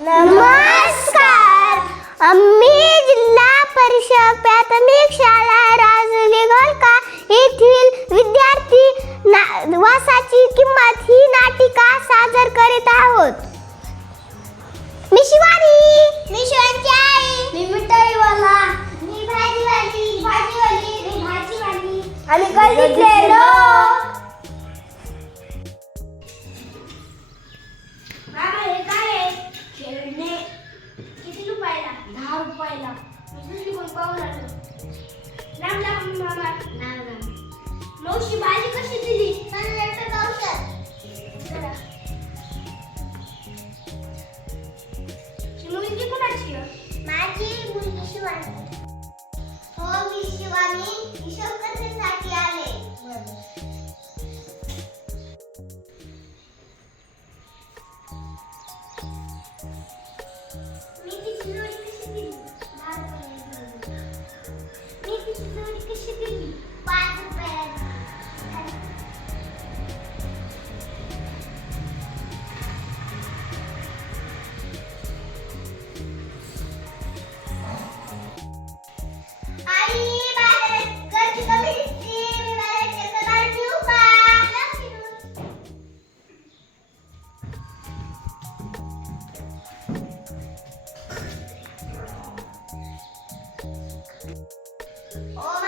नमस्कार. आम्ही जिल्हा परिषद प्राथमिक शाळा राजुली गोलका येथील विद्यार्थी ना वासाची किंमत ही नाटिका सादर करीत आहोत. मी शिवानी. मी शिवांची आई. मी मिठाईवाला मी भाजीवाली. भाजीवाली. मी भाजीवाली. आणि गल्लीतले लोक मावशी भाजी कशी दिली? मुलगी कुणाची माझी मुलगी शिवानी. हो मी शिवानी. हिशोब आले. मी तिची जोडी कशी दिली? özellikle şey değil. Oh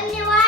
धन्यवाद